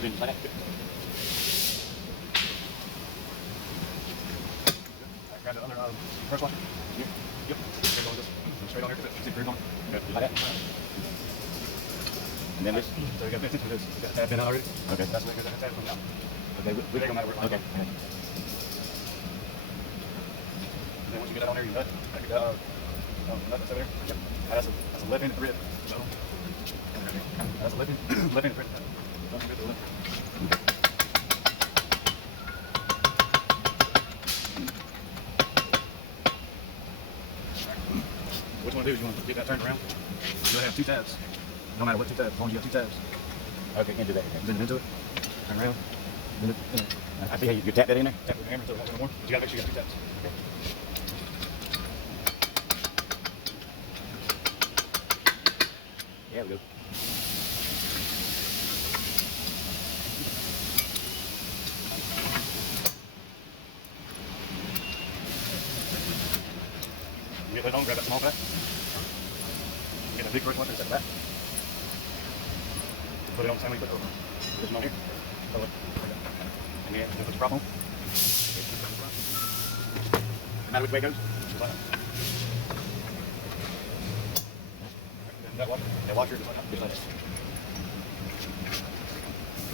goes in just like that. Grab the other press washer. Yep. Yep. Straight on there. See groove on. Good. Like that. And then this. So we got this. We got a tab in already. Okay. That's what the tab comes out. Okay. We take them out. Okay. And then once you get that on there, you nut. Nut that's over there. Yep. That's a left-handed thread. So that's a left-handed thread. Don't forget the left. What you want to do is you want to get that turned around. You'll have two tabs. No matter what two tabs, as long as you have two tabs. Okay, can't do that. Okay. Bend it into it. Turn around. Bend it. I see how you tap that in there. Tap with the hammer until it won't go no more. But you got to make sure you got two tabs. Okay. Yeah, we go. You get that on, grab that small pack. Get a big first one and set that. Put it on the same way you put this one on here. And then put the prop on. No matter which way it goes, just like that. That washer just like that. Just like this.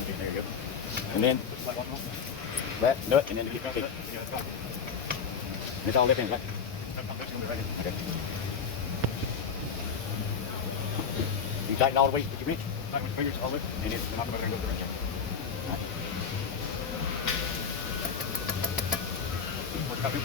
Okay, there you go. And then that nut, and then the kick. It's all left hand, right? Okay. You tighten all the way with your wrench. Tighten with your fingers all the way, and then knock them over there and go to the wrench. All right. Work out good.